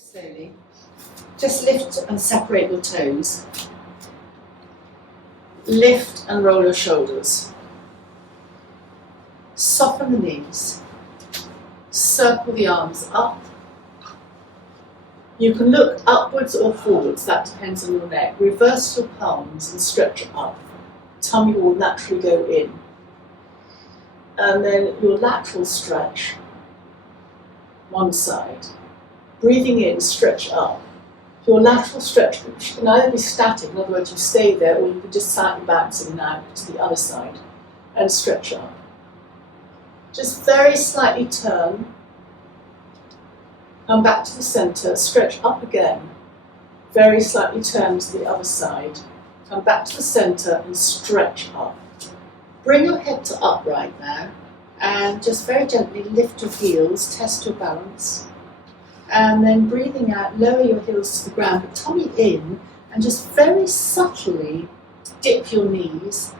Slowly. Just lift and separate your toes. Lift and roll your shoulders. Soften the knees. Circle the arms up. You can look upwards or forwards, that depends on your neck. Reverse your palms and stretch up. Tummy will naturally go in. And then your lateral stretch, one side. Breathing in, stretch up. Your lateral stretch can either be static, in other words you stay there, or you can just slightly bounce in and out to the other side and stretch up. Just very slightly turn, come back to the centre, stretch up again, very slightly turn to the other side, come back to the centre and stretch up. Bring your head to upright now and just very gently lift your heels, test your balance. And then breathing out, lower your heels to the ground, but tummy in, and just very subtly dip your knees.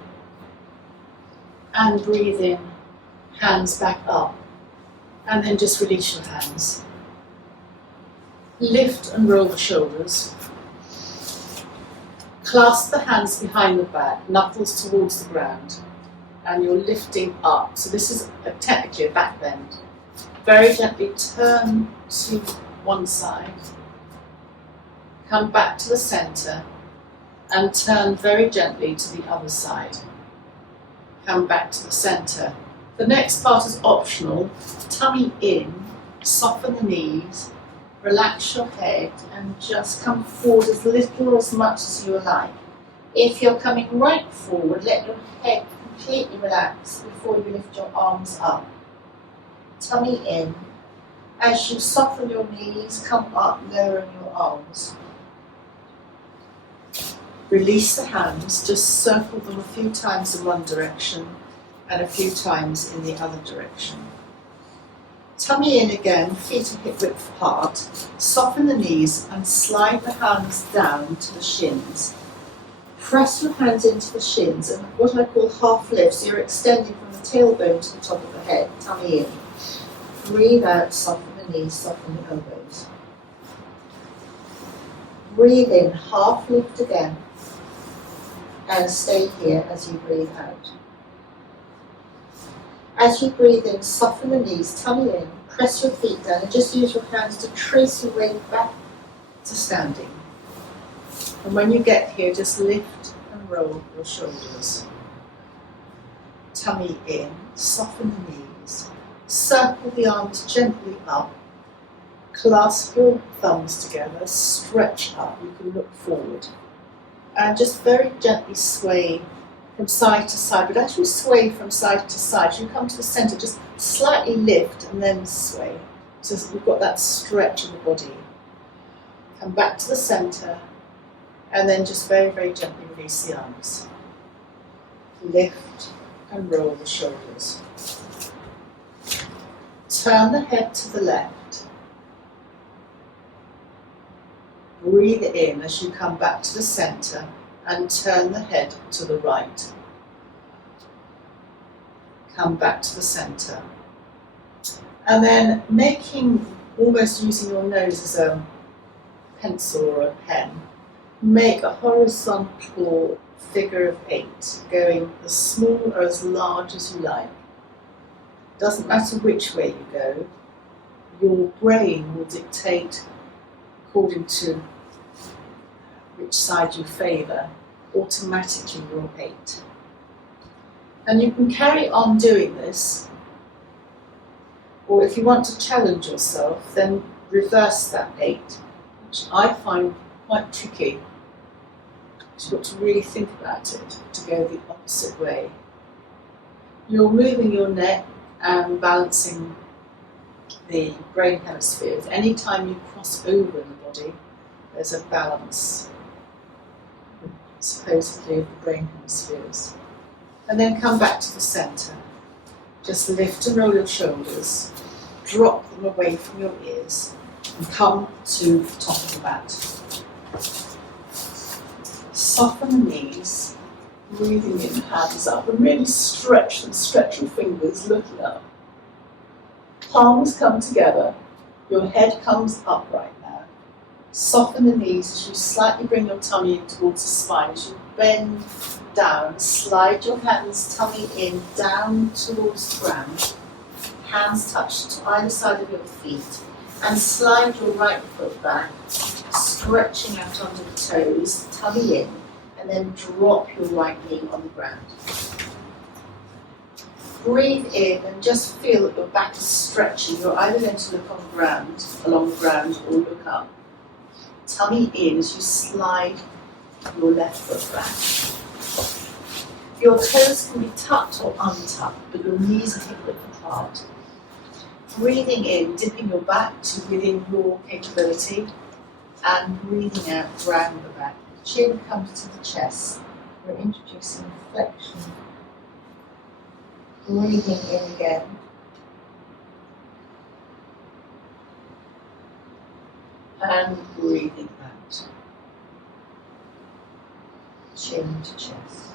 And breathe in, hands back up. And then just release your hands. Lift and roll the shoulders. Clasp the hands behind the back, knuckles towards the ground. And you're lifting up. So this is technically a back bend. Very gently turn to one side, come back to the centre and turn very gently to the other side. Come back to the centre. The next part is optional. Tummy in, soften the knees, relax your head and just come forward as little or as much as you like. If you're coming right forward, let your head completely relax before you lift your arms up. Tummy in. As you soften your knees, come up, lowering your arms. Release the hands, just circle them a few times in one direction and a few times in the other direction. Tummy in again, feet are hip width apart. Soften the knees and slide the hands down to the shins. Press your hands into the shins and what I call half lifts. You're extending from the tailbone to the top of the head, tummy in. Breathe out, soften the knees, soften the elbows. Breathe in, half lift again, and stay here as you breathe out. As you breathe in, soften the knees, tummy in, press your feet down, and just use your hands to trace your way back to standing. And when you get here, just lift and roll your shoulders. Tummy in, soften the knees. Circle the arms gently up, clasp your thumbs together, stretch up, you can look forward. And just very gently sway from side to side, but as you sway from side to side, you come to the centre, just slightly lift and then sway. So you've got that stretch in the body. Come back to the centre, and then just very, very gently release the arms. Lift and roll the shoulders. Turn the head to the left. Breathe in as you come back to the centre and turn the head to the right. Come back to the centre. And then almost using your nose as a pencil or a pen, make a horizontal figure of 8, going as small or as large as you like. Doesn't matter which way you go, your brain will dictate according to which side you favour, automatically your 8. And you can carry on doing this, or if you want to challenge yourself, then reverse that 8, which I find quite tricky. You've got to really think about it, to go the opposite way. You're moving your neck and balancing the brain hemispheres. Anytime you cross over in the body, there's a balance, supposedly, of the brain hemispheres. And then come back to the centre. Just lift and roll your shoulders, drop them away from your ears, and come to the top of the mat. Soften the knees, breathing in, hands up, and really stretch them, stretch your fingers, looking up. palms come together, your head comes upright now, Soften the knees as you slightly bring your tummy in towards the spine. As you bend down, slide your hands, tummy in, down towards the ground. Hands touch to either side of your feet. And slide your right foot back, stretching out under the toes, tummy in, and then drop your right knee on the ground. Breathe in and just feel that your back is stretching. You're either going to look on the ground, along the ground, or look up. Tummy in as you slide your left foot back. Your toes can be tucked or untucked, but your knees are hip width apart. Breathing in, dipping your back to within your capability, and breathing out, round the back. Chin comes to the chest. We're introducing flexion. Breathing in again. And breathing out. Chin to chest.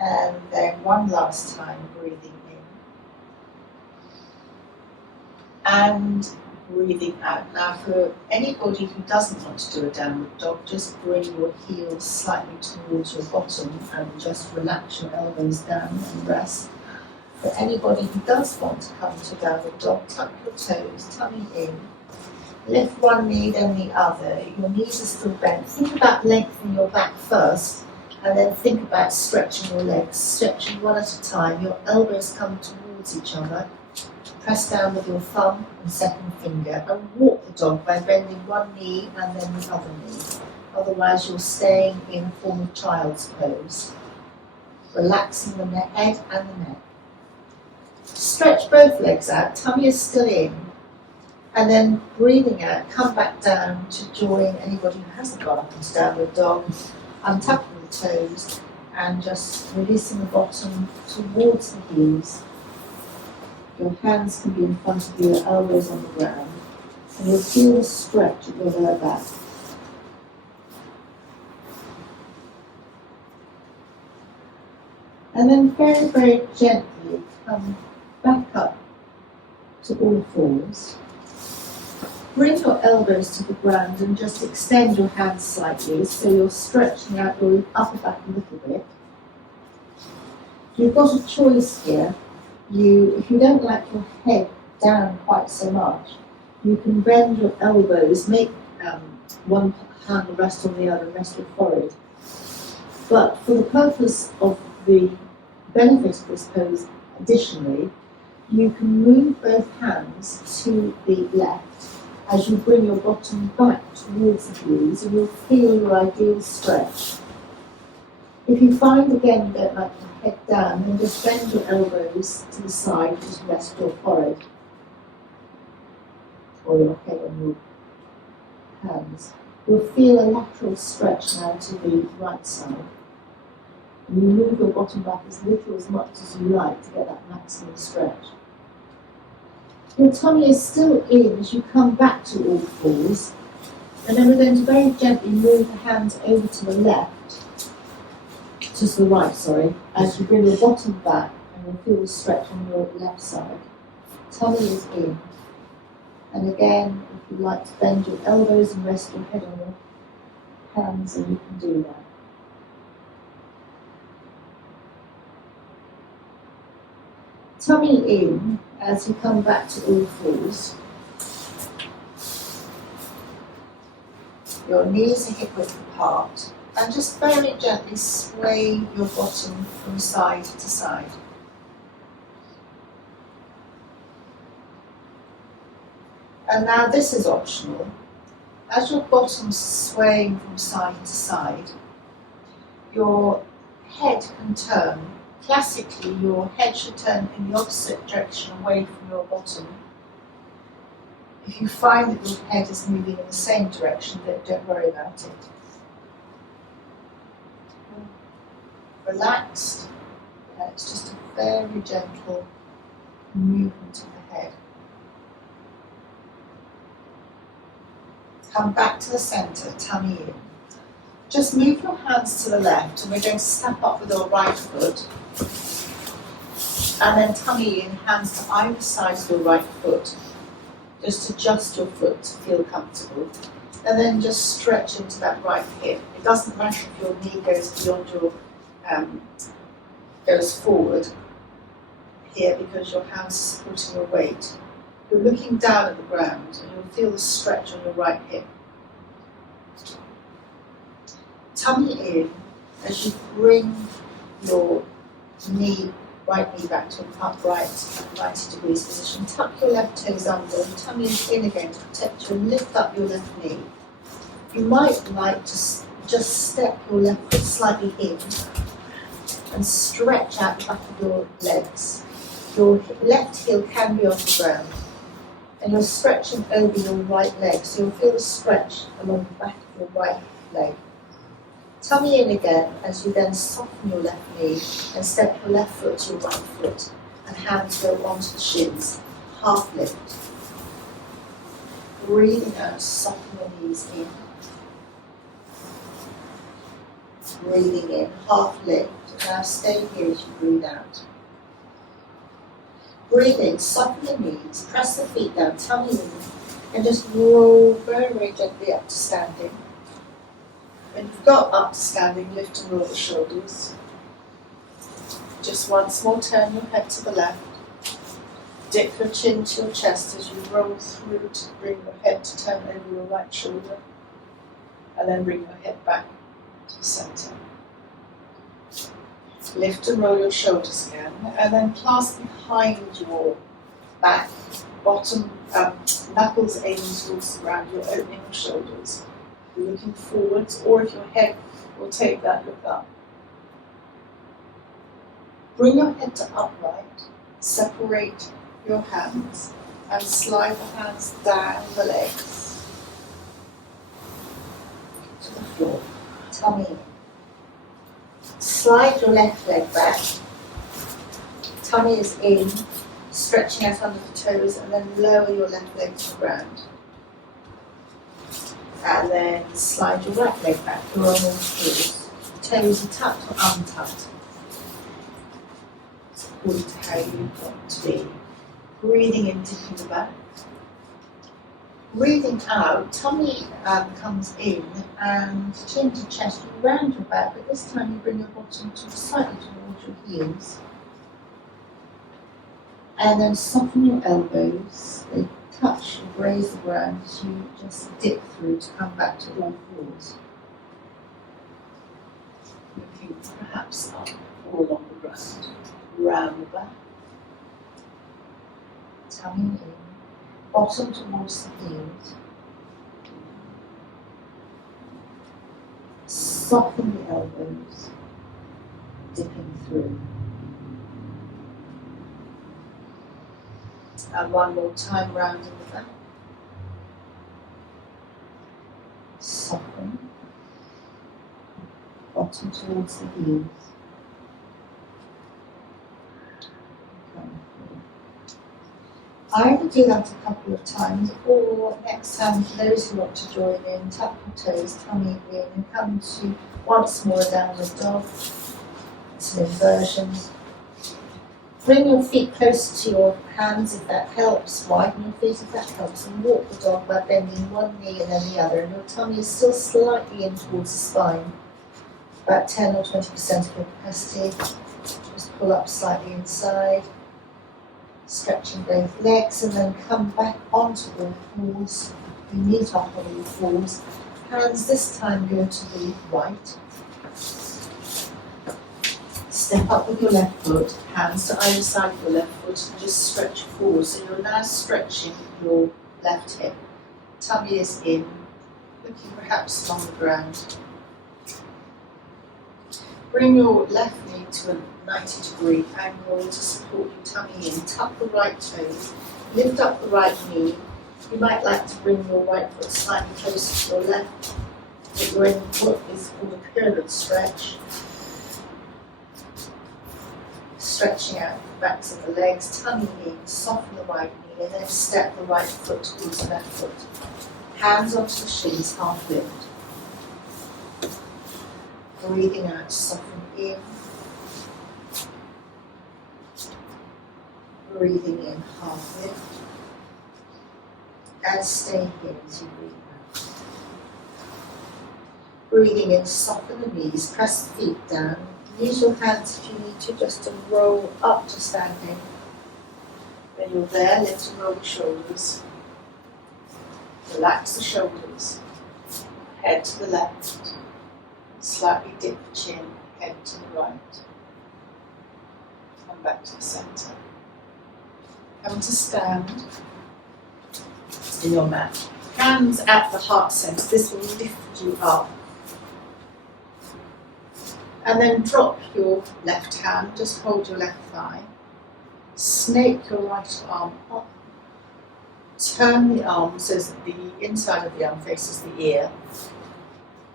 And then one last time, breathing in. And breathing out. Now for anybody who doesn't want to do a downward dog, just bring your heels slightly towards your bottom and just relax your elbows down and rest. For anybody who does want to come to downward dog, tuck your toes, tummy in, lift one knee then the other. Your knees are still bent. Think about lengthening your back first and then think about stretching your legs, stretching one at a time. Your elbows come towards each other. Press down with your thumb and second finger and walk the dog by bending one knee and then the other knee. Otherwise you're staying in a form of child's pose. Relaxing the head and the neck. Stretch both legs out, tummy is still in. And then breathing out, come back down to join anybody who hasn't gone up into downward dog, untucking the toes and just releasing the bottom towards the heels. Your hands can be in front of you, your elbows on the ground, and you'll feel the stretch of your lower back. And then very, very gently come back up to all fours. Bring your elbows to the ground and just extend your hands slightly so you're stretching out your upper back a little bit. You've got a choice here. If you don't like your head down quite so much, you can bend your elbows, make one hand rest on the other, rest your forehead. But for the purpose of the benefit of this pose, additionally, you can move both hands to the left as you bring your bottom back towards the heels, and you'll feel your ideal stretch. If you find again you don't like your head down, then just bend your elbows to the side, just rest your forehead or your head on your hands. You'll feel a lateral stretch now to the right side. And you move your bottom back as little as much as you like to get that maximum stretch. Your tummy is still in as you come back to all fours, and then we're going to very gently move the hands over to the left. To the right, as you bring your bottom back and you'll feel the stretch on your left side. Tummy is in. And again, if you like to bend your elbows and rest your head on your hands, and you can do that. Tummy in as you come back to all fours. Your knees are hip width apart. And just very gently sway your bottom from side to side. And now this is optional. As your bottom's swaying from side to side, your head can turn. Classically, your head should turn in the opposite direction away from your bottom. If you find that your head is moving in the same direction, then don't worry about it. Relaxed, and it's just a very gentle movement of the head. Come back to the centre, tummy in. Just move your hands to the left, and we're going to step up with our right foot. And then tummy in, hands to either side of your right foot. Just adjust your foot to feel comfortable. And then just stretch into that right hip. It doesn't matter if your knee goes beyond your, goes forward here because your hands are supporting your weight. You're looking down at the ground and you'll feel the stretch on your right hip. Tummy in as you bring your right knee back to an upright 90 degrees position. Tuck your left toes under and tummy in again to protect you and lift up your left knee. You might like to just step your left foot slightly in and stretch out the back of your legs. Your left heel can be off the ground and you're stretching over your right leg, so you'll feel the stretch along the back of your right leg. Tummy in again as you then soften your left knee and step your left foot to your right foot and hands go onto the shins, half lift. Breathing out, soften your knees in. Breathing in, half lift. Now stay here as you breathe out. Breathe in, soften the knees, press the feet down, tummy in, and just roll very, very gently up to standing. When you've got up to standing, lift and roll the shoulders. Just once more, turn your head to the left. Dip your chin to your chest as you roll through to bring your head to turn over your right shoulder. And then bring your head back to the centre. Lift and roll your shoulders again, and then clasp behind your back, bottom, knuckles aiming towards the ground, you're opening your shoulders. You're looking forwards, or if your head will take that, look up. Bring your head to upright, separate your hands, and slide the hands down the legs to the floor. Tummy in. Slide your left leg back. Tummy is in, stretching out under the toes, and then lower your left leg to the ground. And then slide your right leg back, you're on all fours. Toes are tucked or untucked. It's according to how you want to be. Breathing in, dipping the back. Breathing out, tummy comes in and chin to chest, round your back, but this time you bring your bottom slightly towards your heels. And then soften your elbows. They touch or graze the ground as you just dip through to come back to all fours. Looking perhaps up or along the ground. Round the back. Tummy in. Bottom towards the heels. Soften the elbows. Dipping through. And one more time rounding the back. Soften. Bottom towards the heels. Either do that a couple of times, or next time, for those who want to join in, tuck your toes, tummy in, and come to once more a downward dog. It's an inversion. Bring your feet closer to your hands if that helps, widen your feet if that helps, and walk the dog by bending one knee and then the other, and your tummy is still slightly in towards the spine, about 10 or 20% of your capacity. Just pull up slightly inside. Stretching both legs and then come back onto all fours. You meet up on all fours. Hands this time go to the right. Step up with your left foot, hands to either side of your left foot and just stretch forward. So you're now stretching your left hip. Tummy is in, looking perhaps along the ground. Bring your left knee to a 90-degree angle to support your tummy in. Tuck the right toes, lift up the right knee. You might like to bring your right foot slightly closer to your left. The your foot is called a pyramid stretch. Stretching out the backs of the legs, tummy in, soften the right knee, and then step the right foot towards the left foot. Hands onto the shins, half lift. Breathing out, soften in. Breathing in, half lift. And stay here as you breathe out. Breathing in, soften the knees, press the feet down. Use your hands if you need to, just to roll up to standing. When you're there, lift and roll the shoulders. Relax the shoulders. Head to the left. Slightly dip the chin, head to the right. Come back to the centre. Come to stand in your mat. Hands at the heart centre. This will lift you up. And then drop your left hand, just hold your left thigh. Snake your right arm up. Turn the arm so that the inside of the arm faces the ear.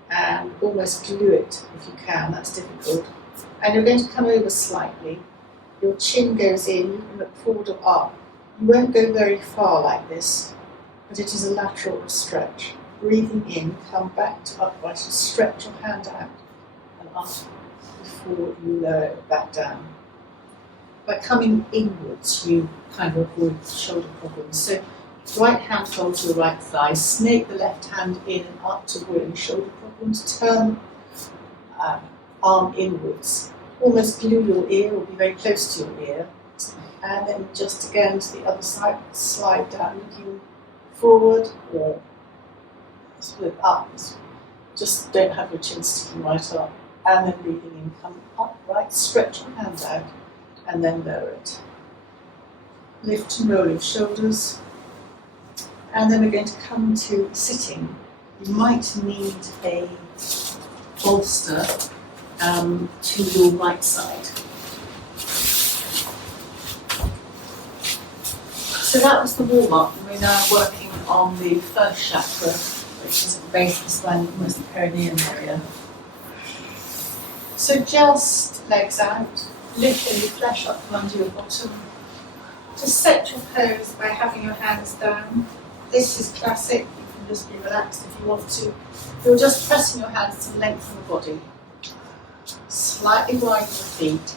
And almost glue it if you can, that's difficult. And you're going to come over slightly. Your chin goes in, you can look forward or up. You won't go very far like this, but it is a lateral stretch. Breathing in, come back to upright and stretch your hand out and up before you lower it back down. By coming inwards, you kind of avoid shoulder problems. So right hand holds your right thigh, snake the left hand in and up to avoid any shoulder problems, turn arm inwards, almost glue your ear or be very close to your ear, and then just again to the other side, slide down, looking forward or split up. Just don't have your chin sticking right up. And then breathing in, come upright, stretch your hand out, and then lower it. Lift and roll your shoulders. And then we're going to come to sitting. You might need a bolster to your right side. So that was the warm-up, and we're now working on the first chakra, which is at the base of the spine, almost the perineum area. So just legs out, lifting your flesh up from under your bottom. Just set your pose by having your hands down. This is classic, you can just be relaxed if you want to. You're just pressing your hands to the length of the body. Slightly widen your feet.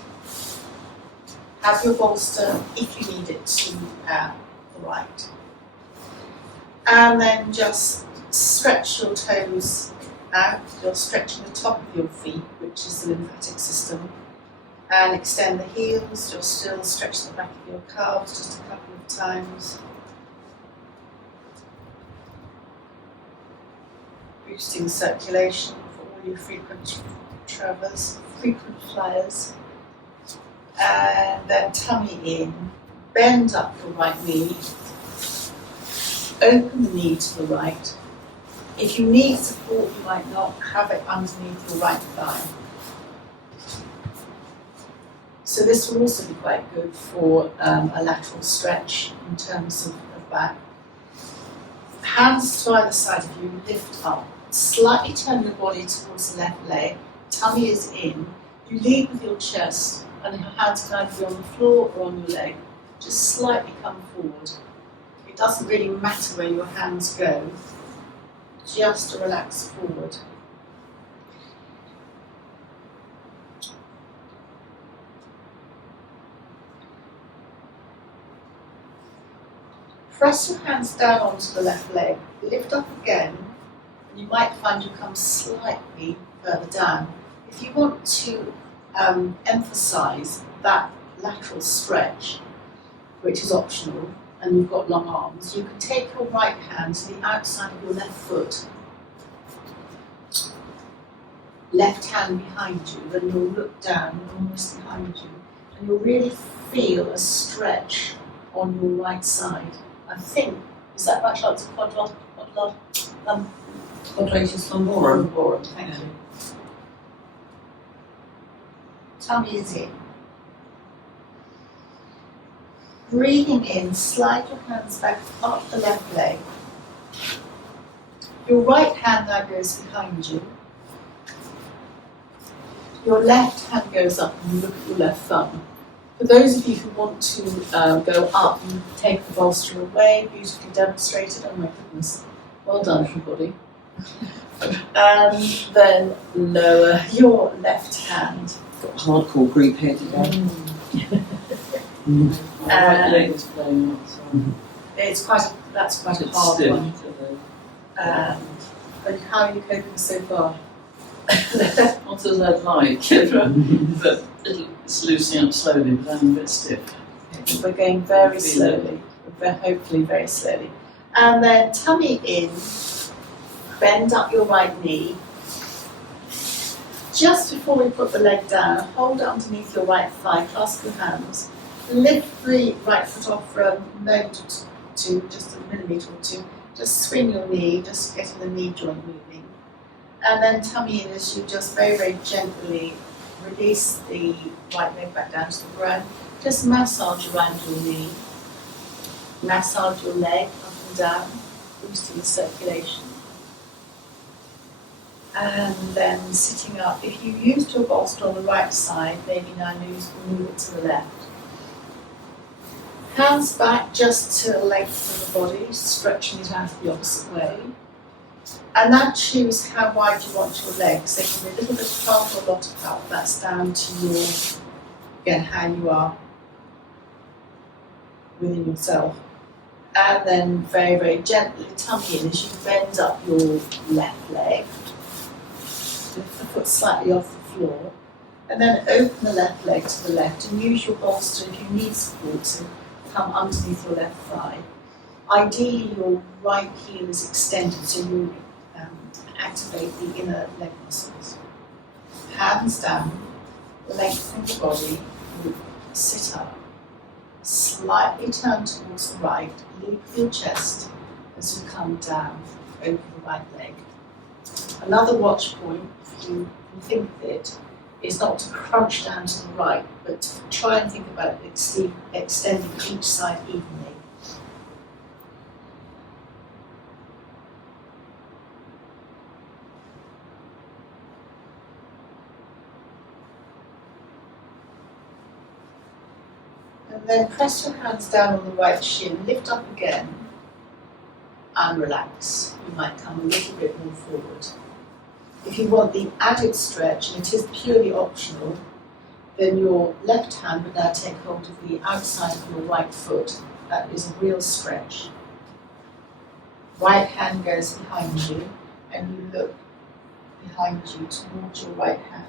Have your bolster, if you need it, to the right. And then just stretch your toes out. You're stretching the top of your feet, which is the lymphatic system. And extend the heels. You'll still stretch the back of your calves just a couple of times. Boosting circulation for all your frequent travelers, frequent flyers. And then tummy in, bend up your right knee, open the knee to the right. If you need support, you might not have it underneath your right thigh. So this will also be quite good for a lateral stretch in terms of back. Hands to either side of you, lift up. Slightly turn your body towards the left leg, tummy is in. You lead with your chest and your hands can either be on the floor or on your leg. Just slightly come forward. It doesn't really matter where your hands go, just to relax forward. Press your hands down onto the left leg, lift up again, and you might find you come slightly further down. If you want to emphasise that lateral stretch, which is optional, and you've got long arms, you can take your right hand to the outside of your left foot, left hand behind you, then you'll look down almost behind you, and you'll really feel a stretch on your right side. I think, is that much like the quadratus lumborum? Thank you. Tummy is in. Breathing in, slide your hands back up the left leg. Your right hand now goes behind you. Your left hand goes up and you look at your left thumb. For those of you who want to go up, you take the bolster away, beautifully demonstrated. Oh my goodness, well done everybody. And then lower your left hand. Got hardcore group here today. And that's quite a It's hard stiff. one. But how are you coping so far? Not as I'd like, but it's loosening up slowly, but I'm a bit stiff. We're going very slowly, hopefully very slowly. And then tummy in, bend up your right knee. Just before we put the leg down, hold it underneath your right thigh, clasp your hands, lift the right foot off for a moment or two, just a millimetre or two. Just swing your knee, just getting the knee joint moving. And then tummy in as you just very, very gently release the right leg back down to the ground. Just massage around your knee. Massage your leg up and down, boosting the circulation. And then sitting up. If you used your bolster on the right side, maybe now move it to the left. Hands back just to lengthen the body, stretching it out the opposite way. And now choose how wide you want your legs. They can be a little bit apart or a lot apart. That's down to your, again, how you are within yourself. And then very, very gently tummy in as you bend up your left leg. Lift the foot slightly off the floor. And then open the left leg to the left and use your bolster if you need support to come underneath your left thigh. Ideally, your right heel is extended so you activate the inner leg muscles. Hands down, lengthen the body, sit up, slightly turn towards the right, loop your chest as you come down over the right leg. Another watch point, if you can think of it, is not to crunch down to the right, but to try and think about extending each side evenly. And then press your hands down on the right shin, lift up again, and relax. You might come a little bit more forward. If you want the added stretch, and it is purely optional, then your left hand would now take hold of the outside of your right foot. That is a real stretch. Right hand goes behind you, and you look behind you towards your right hand.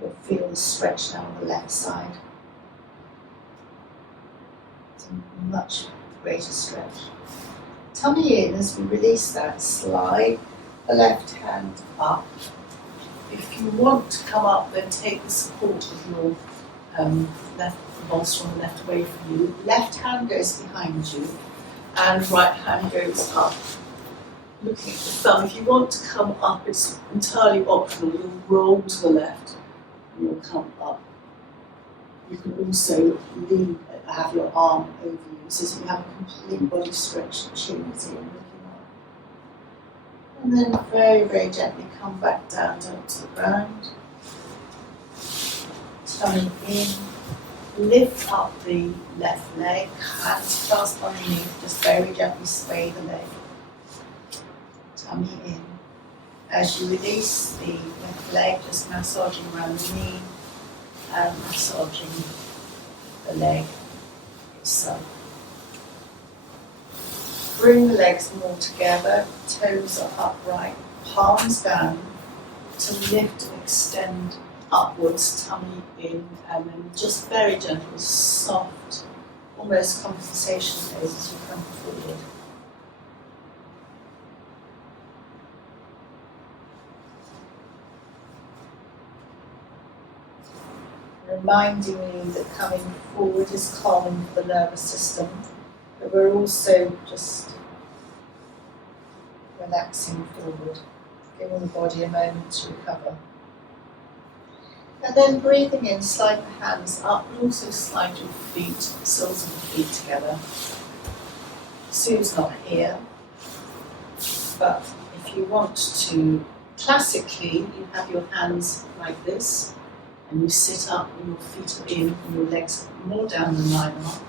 You'll feel the stretch now on the left side. It's a much greater stretch. Tummy in as we release that, slide the left hand up. If you want to come up, then take the support of your left bolster on the left away from you. Left hand goes behind you, and right hand goes up. Looking at the thumb, if you want to come up, it's entirely optional. You'll roll to the left, and you'll come up. You can also have your arm over you, so that you have a complete body stretch. The chin is in, looking up. And then very, very gently come back down to the ground. Tummy in. Lift up the left leg, hands clasped underneath, just very gently sway the leg. Tummy in. As you release the left leg, just massaging around the knee and massaging the leg itself. Bring the legs more together, toes are upright, palms down to lift and extend upwards, tummy in, and then just very gentle, soft, almost compensation pose as you come forward. Reminding you that coming forward is calming for the nervous system, but we're also just relaxing forward, giving the body a moment to recover. And then breathing in, slide the hands up and also slide your feet, soles of the feet together. Sue's not here, but if you want to, classically, you have your hands like this, and you sit up and your feet are in and your legs are more down than mine are,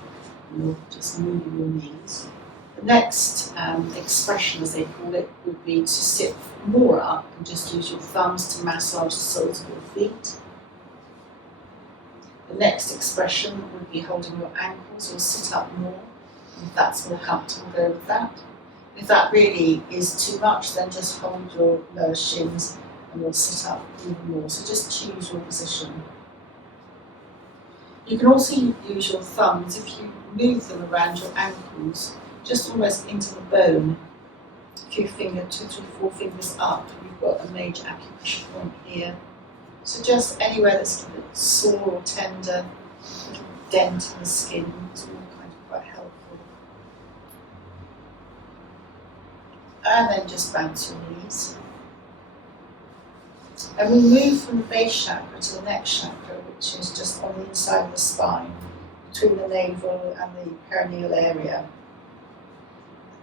and you're just moving your knees. The next expression, as they call it, would be to sit more up and just use your thumbs to massage the soles of your feet. The next expression would be holding your ankles or sit up more. If that's more comfortable, go with that. If that really is too much, then just hold your lower shins and you'll sit up even more. So just choose your position. You can also use your thumbs if you move them around your ankles, just almost into the bone. If you finger 2, 3, 4 fingers up, you've got a major acupressure point here. So just anywhere that's a bit sore or tender, a little dent in the skin, it's all kind of quite helpful. And then just bounce your knees. And we move from the base chakra to the next chakra, which is just on the inside of the spine, between the navel and the perineal area.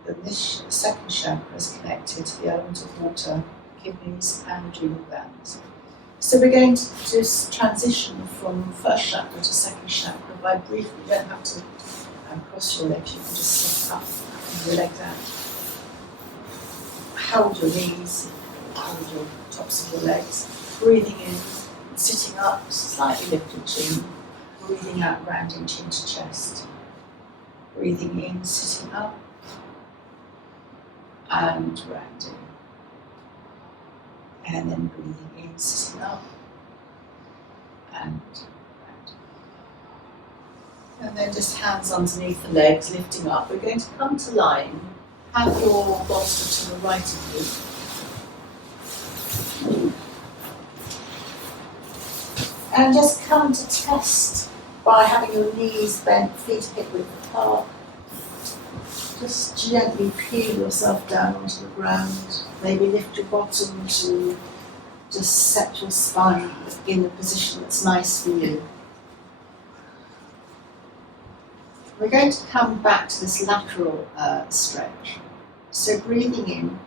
And this second chakra is connected to the element of water, kidneys and adrenal glands. So we're going to just transition from first chakra to second chakra by briefly, you don't have to cross your legs, you can just sit up and your legs out. Hold your knees, hold your tops of your legs, breathing in, sitting up, slightly lifted chin, breathing out, rounding chin to chest. Breathing in, sitting up, and rounding. And then breathing in, sitting up, and rounding. And then just hands underneath the legs, lifting up. We're going to come to lying. Have your bolster to the right of you. And just come to test by having your knees bent, feet hip width apart. Just gently peel yourself down onto the ground. Maybe lift your bottom to just set your spine in a position that's nice for you. We're going to come back to this lateral stretch. So breathing in,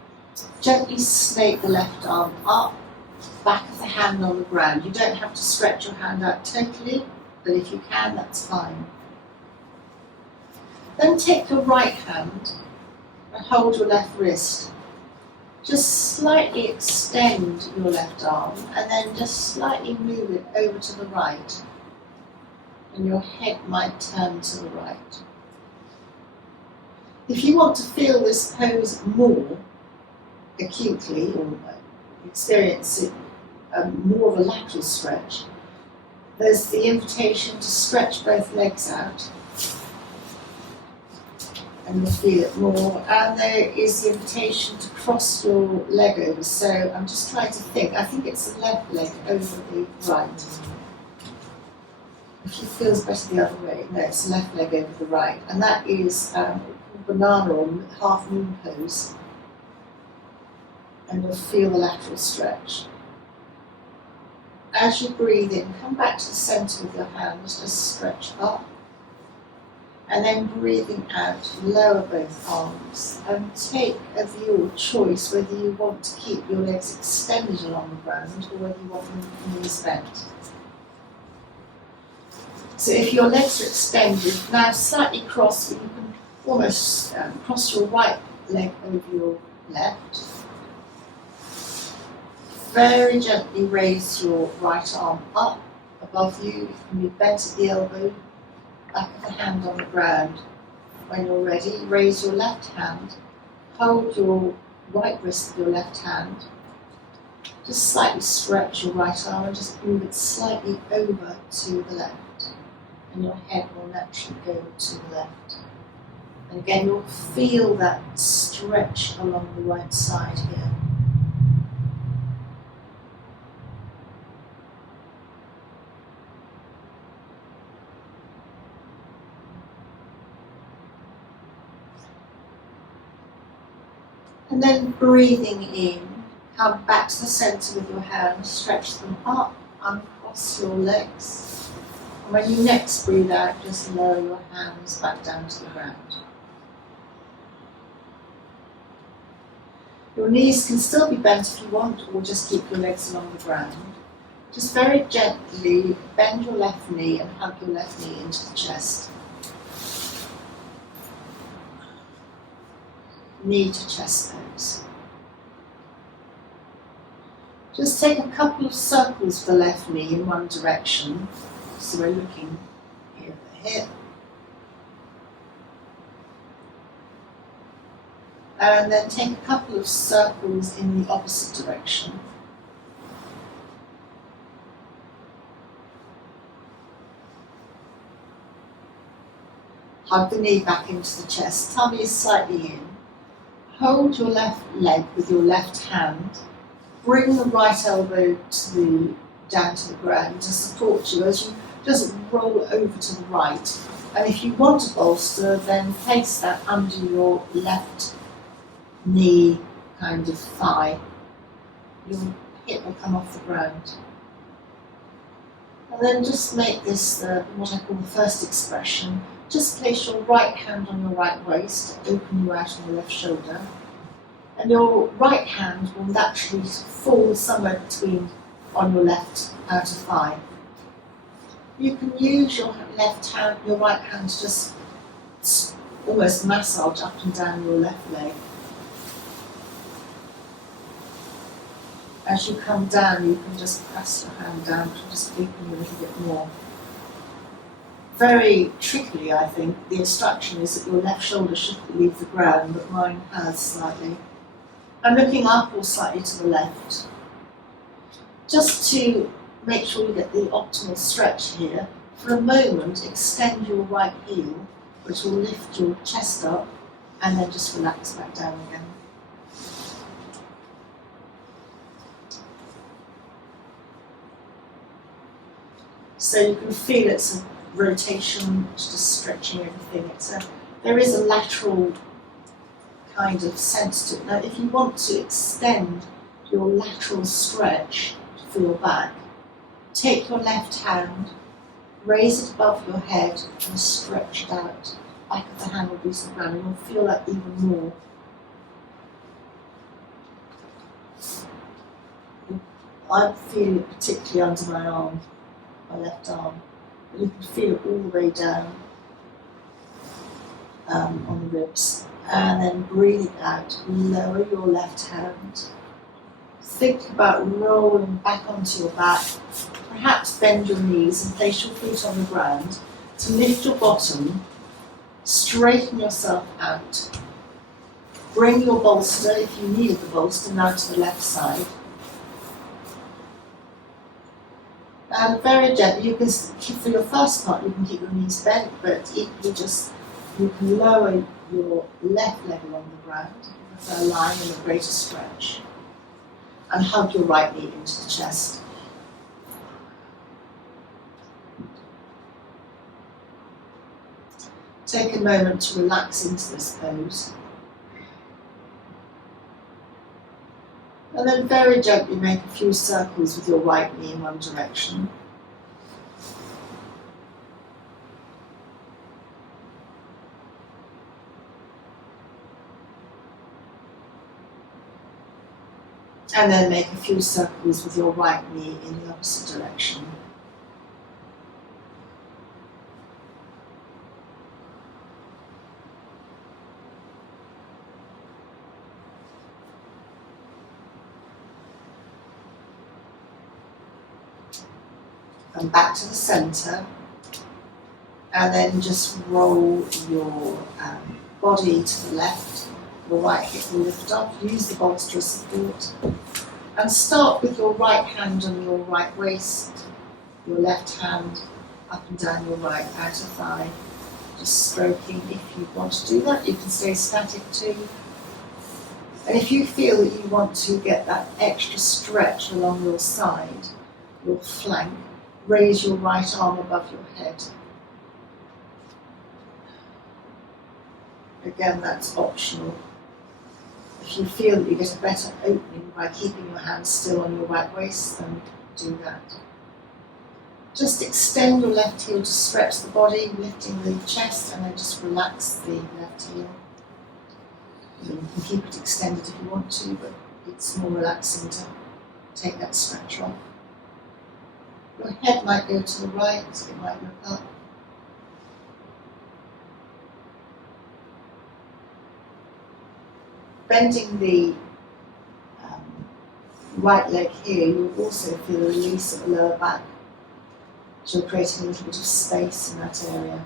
gently snake the left arm up, back of the hand on the ground. You don't have to stretch your hand out totally, but if you can, that's fine. Then take your right hand and hold your left wrist. Just slightly extend your left arm and then just slightly move it over to the right. And your head might turn to the right. If you want to feel this pose more acutely or experience it more of a lateral stretch, there's the invitation to stretch both legs out. And you'll feel it more. And there is the invitation to cross your leg over. So I'm just trying to think. I think it's the left leg over the right. If it feels better the other way, no, it's the left leg over the right. And that is banana or half moon pose. And you'll feel the lateral stretch. As you breathe in, come back to the centre with your hands, just stretch up. And then breathing out, lower both arms and take of your choice whether you want to keep your legs extended along the ground or whether you want them knees bent. So if your legs are extended, now slightly cross, you can almost cross your right leg over your left. Very gently raise your right arm up above you. You can be bent at the elbow. Back of the hand on the ground. When you're ready, raise your left hand, hold your right wrist with your left hand, just slightly stretch your right arm and just move it slightly over to the left. And your head will naturally go to the left. And again, you'll feel that stretch along the right side here. And then breathing in, come back to the centre with your hands, stretch them up, uncross your legs. And when you next breathe out, just lower your hands back down to the ground. Your knees can still be bent if you want, or just keep your legs along the ground. Just very gently bend your left knee and hug your left knee into the chest. Knee to chest pose. Just take a couple of circles for the left knee in one direction. So we're looking here at the hip. And then take a couple of circles in the opposite direction. Hug the knee back into the chest, tummy is slightly in. Hold your left leg with your left hand. Bring the right elbow down to the ground to support you as you just roll over to the right. And if you want a bolster, then place that under your left knee, kind of thigh. Your hip will come off the ground. And then just make this what I call the first expression. Just place your right hand on your right waist, open you out on your left shoulder. And your right hand will naturally fall somewhere between on your left outer thigh. You can use your right hand to just almost massage up and down your left leg. As you come down, you can just press your hand down to just deepen a little bit more. Very trickily, I think, the instruction is that your left shoulder shouldn't leave the ground, but mine has slightly. And looking up or slightly to the left. Just to make sure you get the optimal stretch here, for a moment extend your right heel, which will lift your chest up, and then just relax back down again. So you can feel it's a rotation, just stretching everything. There is a lateral kind of sense to it. Now, if you want to extend your lateral stretch for your back, take your left hand, raise it above your head, and stretch it out. Back of the hand will be to the ground, and you'll feel that even more. I feel it particularly under my arm, my left arm. But you can feel it all the way down on the ribs. And then breathing out, lower your left hand. Think about rolling back onto your back. Perhaps bend your knees and place your feet on the ground to lift your bottom, straighten yourself out. Bring your bolster, if you needed the bolster, now to the left side. And very gently, you can, for your first part, you can keep your knees bent, but equally you can lower your left leg along the ground, with a line and a greater stretch, and hug your right knee into the chest. Take a moment to relax into this pose. And then very gently make a few circles with your right knee in one direction. And then make a few circles with your right knee in the opposite direction. And back to the centre, and then just roll your body to the left. Your right hip will lift up, use the bolster as support, and start with your right hand on your right waist, your left hand up and down your right outer thigh, just stroking. If you want to do that, you can stay static too. And if you feel that you want to get that extra stretch along your side, your flank, raise your right arm above your head. Again, that's optional. If you feel that you get a better opening by keeping your hands still on your right waist, then do that. Just extend your left heel to stretch the body, lifting the chest, and then just relax the left heel. You can keep it extended if you want to, but it's more relaxing to take that stretch off. Your head might go to the right, it might look up. Bending the right leg here, you'll also feel a release of the lower back. So you're creating a little bit of space in that area.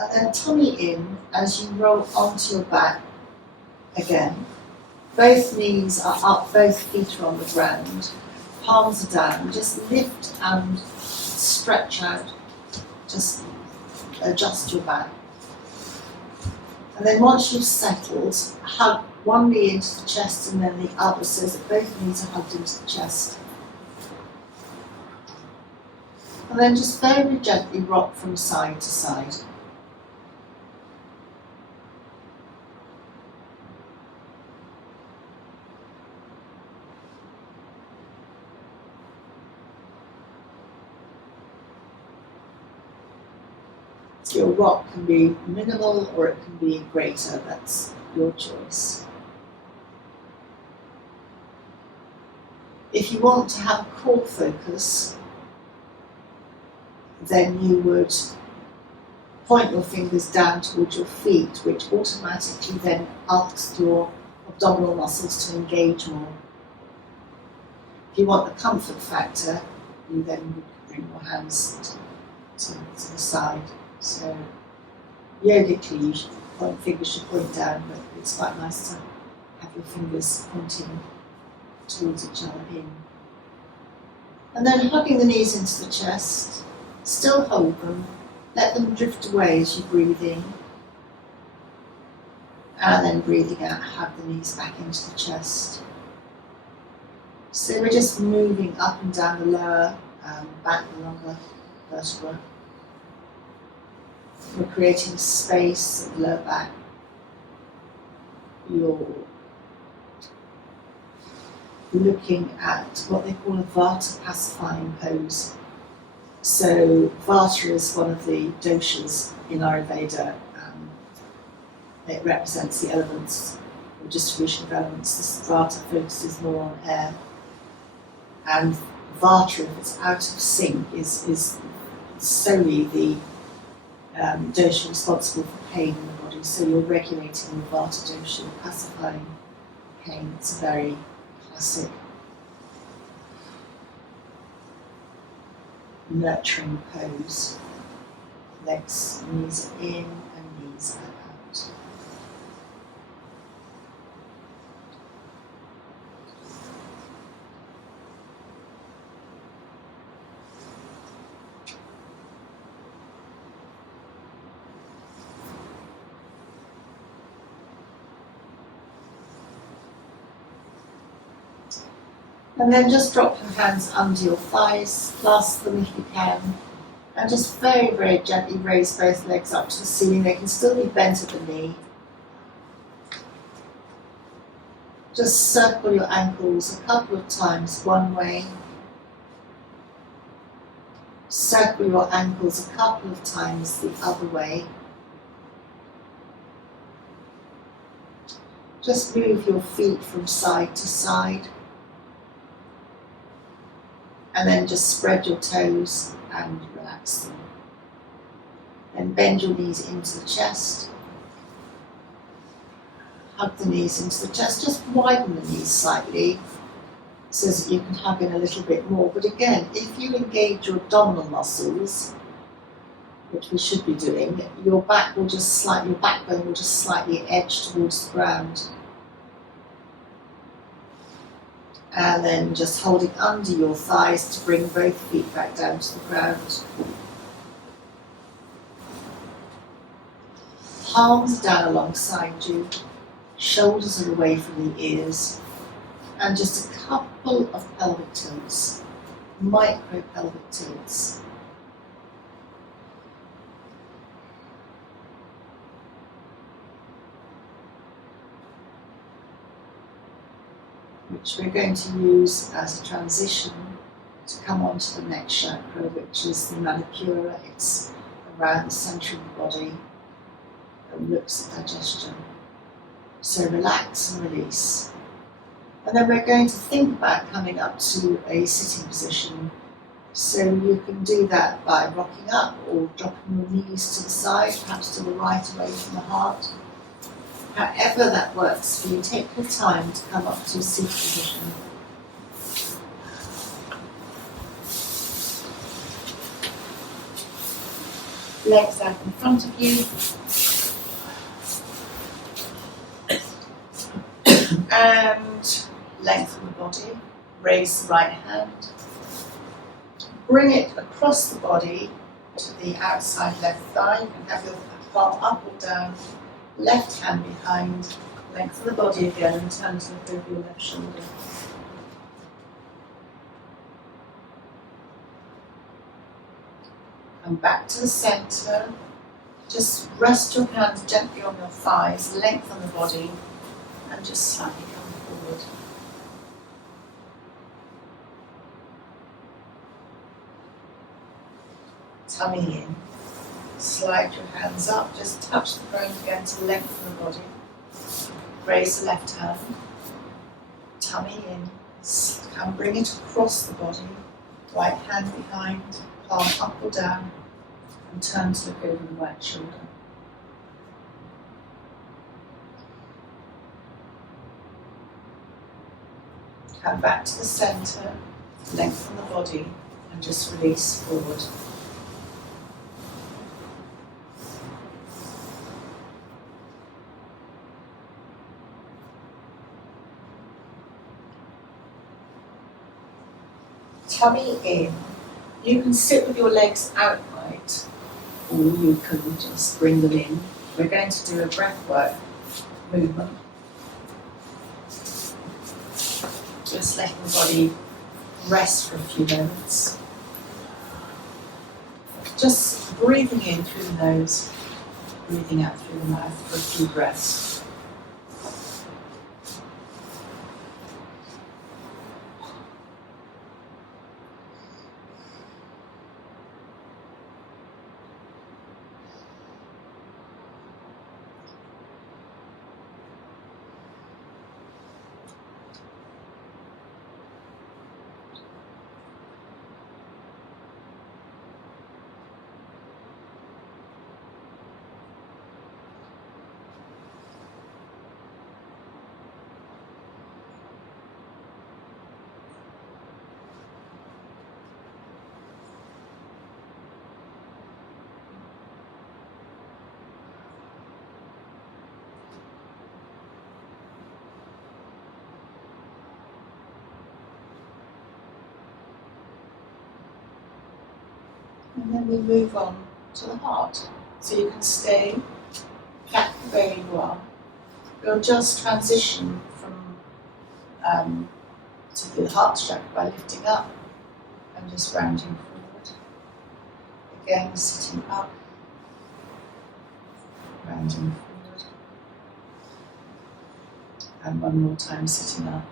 And then tummy in as you roll onto your back again. Both knees are up, both feet are on the ground, palms are down. Just lift and stretch out, just adjust your back. And then once you've settled, hug one knee into the chest and then the other so that both knees are hugged into the chest. And then just very gently rock from side to side. Your rock can be minimal or it can be greater, that's your choice. If you want to have a core focus, then you would point your fingers down towards your feet, which automatically then asks your abdominal muscles to engage more. If you want the comfort factor, you then would bring your hands to the side. So yogically, fingers should point down, but it's quite nice to have your fingers pointing towards each other in. And then hugging the knees into the chest, still hold them, let them drift away as you breathe in. And then breathing out, hug the knees back into the chest. So we're just moving up and down the lower back, the longer vertebra. We're creating space at the lower back. You're looking at what they call a Vata pacifying pose. So Vata is one of the doshas in Ayurveda. It represents the elements, the distribution of elements. This Vata focuses more on air. And Vata, if it's out of sync, is solely the dosha responsible for pain in the body. So you're regulating the Vata dosha, pacifying pain. It's a very classic nurturing pose. Legs, knees are in and knees are out. And then just drop your hands under your thighs, clasp them if you can, and just very, very gently raise both legs up to the ceiling. They can still be bent at the knee. Just circle your ankles a couple of times one way. Circle your ankles a couple of times the other way. Just move your feet from side to side. And then just spread your toes and relax them. Then bend your knees into the chest. Hug the knees into the chest. Just widen the knees slightly so that you can hug in a little bit more. But again, if you engage your abdominal muscles, which we should be doing, your backbone will just slightly edge towards the ground. And then just holding under your thighs to bring both feet back down to the ground. Palms down alongside you, shoulders are away from the ears, and just a couple of pelvic tilts, micro pelvic tilts. Which we're going to use as a transition to come on to the next chakra, which is the Manipura. It's around the centre of the body and looks at digestion. So relax and release. And then we're going to think about coming up to a sitting position. So you can do that by rocking up or dropping your knees to the side, perhaps to the right, away from the heart. However that works for you, take your time to come up to a seated position. Legs out in front of you. And lengthen the body. Raise the right hand. Bring it across the body to the outside left thigh. You can have your palm up or down. Left hand behind. Lengthen the body again and turn to look over your left shoulder. Come back to the centre. Just rest your hands gently on your thighs, lengthen the body, and just slightly come forward. Tummy in. Slide your hands up, just touch the ground again to lengthen the body. Raise the left hand. Tummy in. Come bring it across the body. Right hand behind, palm up or down, and turn to look over the right shoulder. Come back to the centre, lengthen the body, and just release forward. Tummy in. You can sit with your legs outright, or you can just bring them in. We're going to do a breathwork movement. Just letting the body rest for a few moments. Just breathing in through the nose, breathing out through the mouth for a few breaths. And then we move on to the heart. So you can stay back where you are. You'll just transition from to the heart chakra by lifting up and just rounding forward. Again, sitting up, rounding forward. And one more time, sitting up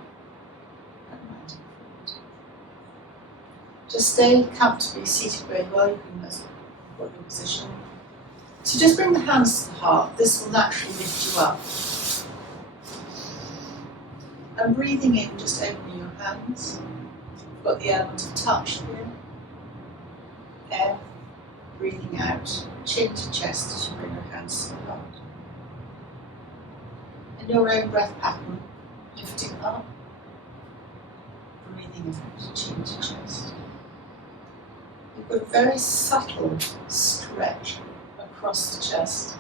and rounding forward. Just stay comfortably seated where you are. You can just put your position. So just bring the hands to the heart. This will naturally lift you up. And breathing in, just opening your hands. You've got the element of touch here. Air. Breathing out, chin to chest as you bring your hands to the heart. In your own breath pattern, lifting up. Breathing out, chin to chest. You've got a very subtle stretch across the chest.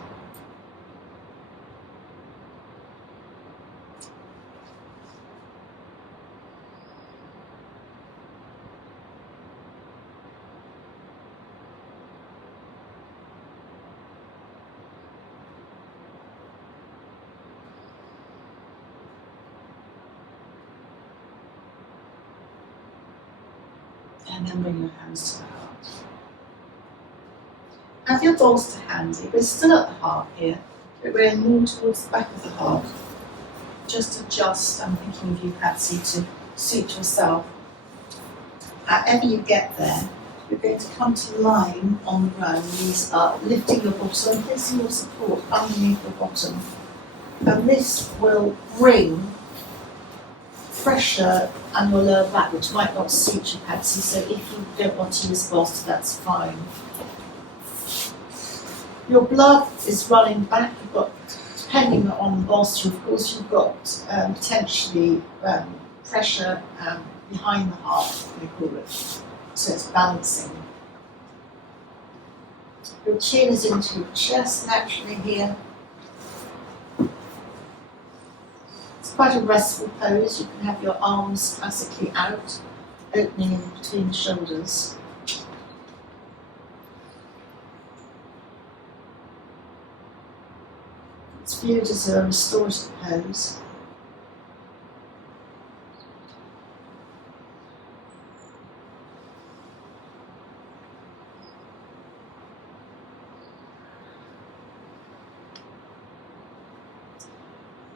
And then bring your hands to the heart. Have your balls to hand. We're still at the heart here, but we're more towards the back of the heart. Just adjust, I'm thinking of you, Patsy, to suit yourself. However you get there, you're going to come to line on the ground, knees up, lifting your bottom, placing your support underneath the bottom. And this will bring pressure on your lower back, which might not suit you, Patsy, so if you don't want to use bolster, that's fine. Your blood is running back. You've got, depending on bolster, of course, you've got potentially pressure behind the heart, we call it, so it's balancing. Your chin is into your chest naturally here. It's quite a restful pose. You can have your arms classically out, opening in between the shoulders. It's viewed as a restorative pose.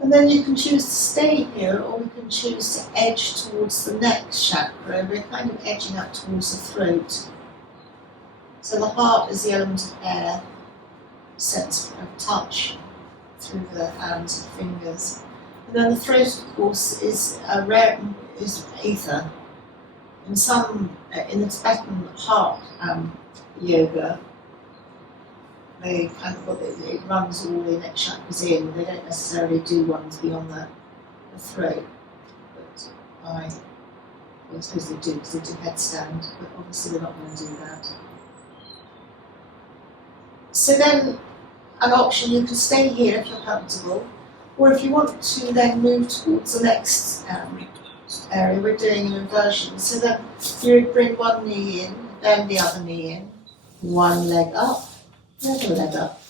And then you can choose to stay here, or we can choose to edge towards the next chakra. We're kind of edging up towards the throat. So the heart is the element of air, sense of touch through the hands and fingers. And then the throat, of course, is ether. In the Tibetan heart yoga, they kind of it runs all the next chakras in. They don't necessarily do ones beyond the throat, but I suppose they do because they do headstand. But obviously they're not going to do that. So then, an option, you can stay here if you're comfortable, or if you want to then move towards the next area, we're doing an inversion. So then you would bring one knee in, then the other knee in, one leg up, the other leg up.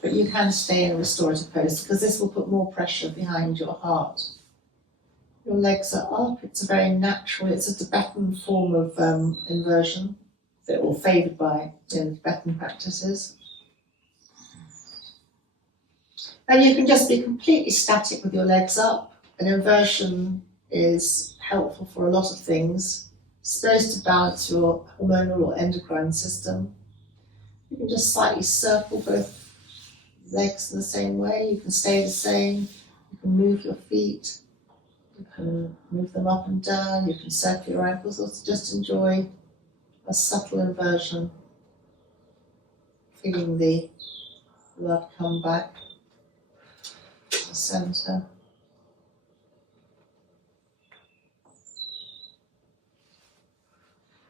But you can stay in a restorative pose because this will put more pressure behind your heart. Your legs are up, it's a very natural, it's a Tibetan form of inversion, or favoured by Tibetan practices. And you can just be completely static with your legs up. An inversion is helpful for a lot of things. It's supposed to balance your hormonal or endocrine system. You can just slightly circle both legs in the same way. You can stay the same. You can move your feet. You can move them up and down. You can circle your ankles, or just enjoy a subtle inversion. Feeling the blood come back to the centre.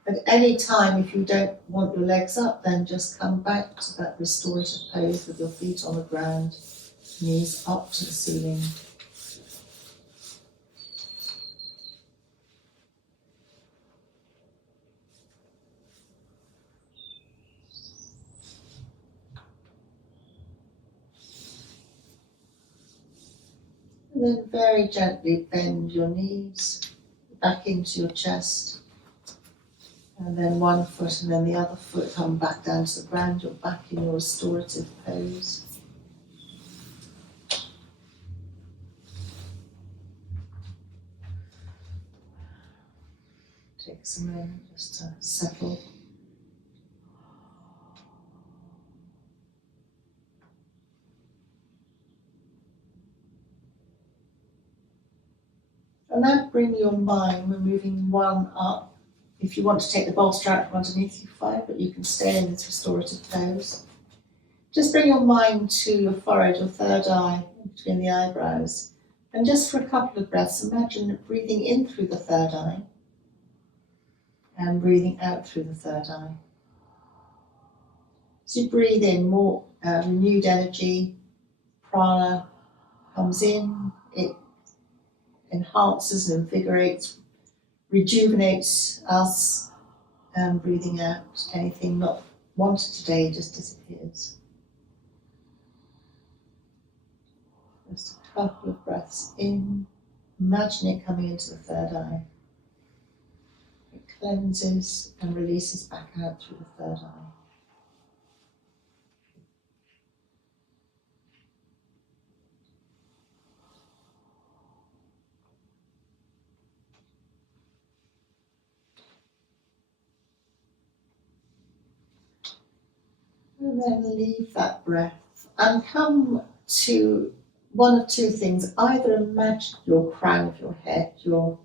At any time, if you don't want your legs up, then just come back to that restorative pose with your feet on the ground, knees up to the ceiling. And then very gently bend your knees back into your chest. And then one foot and then the other foot come back down to the ground. You're back in your restorative pose. Takes a moment just to settle. And now bring your mind, we're moving one up. If you want to take the bolster out from underneath you, fine, but you can stay in this restorative pose. Just bring your mind to your forehead, your third eye, between the eyebrows. And just for a couple of breaths, imagine breathing in through the third eye and breathing out through the third eye. As you breathe in, more renewed energy, prana comes in, it enhances and invigorates, rejuvenates us, and breathing out, anything not wanted today just disappears. Just a couple of breaths in, imagine it coming into the third eye. It cleanses and releases back out through the third eye. And then leave that breath and come to one of two things. Either imagine your crown of your head, the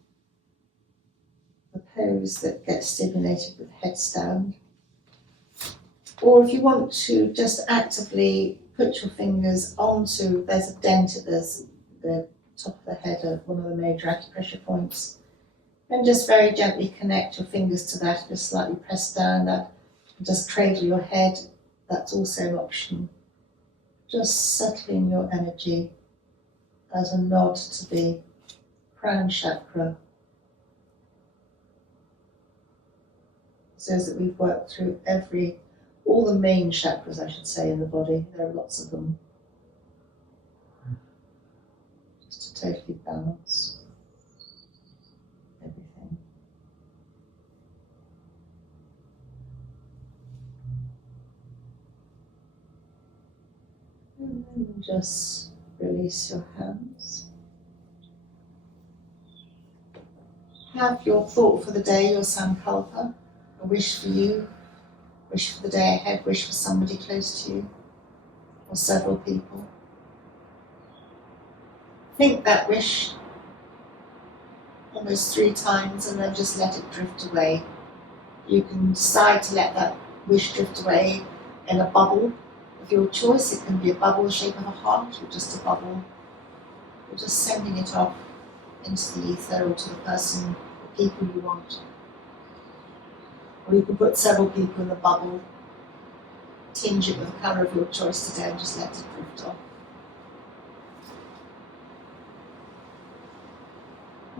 pose that gets stimulated with headstand. Or if you want to just actively put your fingers onto, there's a dent at the top of the head of one of the major acupressure points. And just very gently connect your fingers to that, just slightly press down that, just cradle your head that's also an option. Just settling your energy as a nod to the crown chakra, so that we've worked through all the main chakras, I should say, in the body. There are lots of them. Just to totally balance everything. And then just release your hands. Have your thought for the day, your sankalpa, a wish for you, wish for the day ahead, wish for somebody close to you, or several people. Think that wish almost 3 times and then just let it drift away. You can decide to let that wish drift away in a bubble of your choice. It can be a bubble the shape of a heart or just a bubble. You're just sending it off into the ether or to the person or people you want. Or you can put several people in the bubble, tinge it with the colour of your choice today and just let it drift off.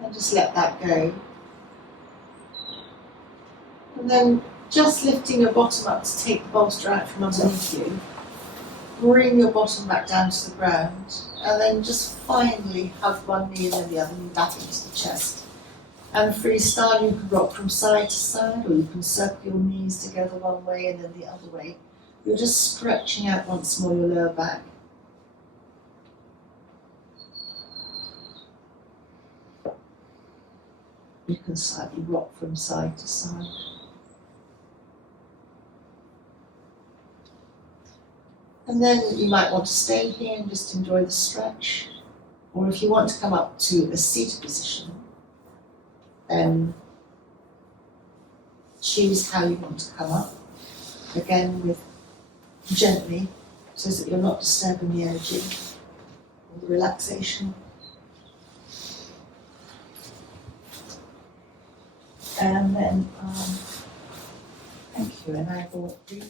And just let that go. And then just lifting your bottom up to take the bolster out from underneath you. Bring your bottom back down to the ground. And then just finally hug one knee and then the other knee back into the chest. And freestyle, you can rock from side to side, or you can circle your knees together one way and then the other way. You're just stretching out once more your lower back. You can slightly rock from side to side. And then you might want to stay here and just enjoy the stretch. Or if you want to come up to a seated position, then choose how you want to come up. Again, with gently, so that you're not disturbing the energy or the relaxation. And then, thank you, and I will breathe.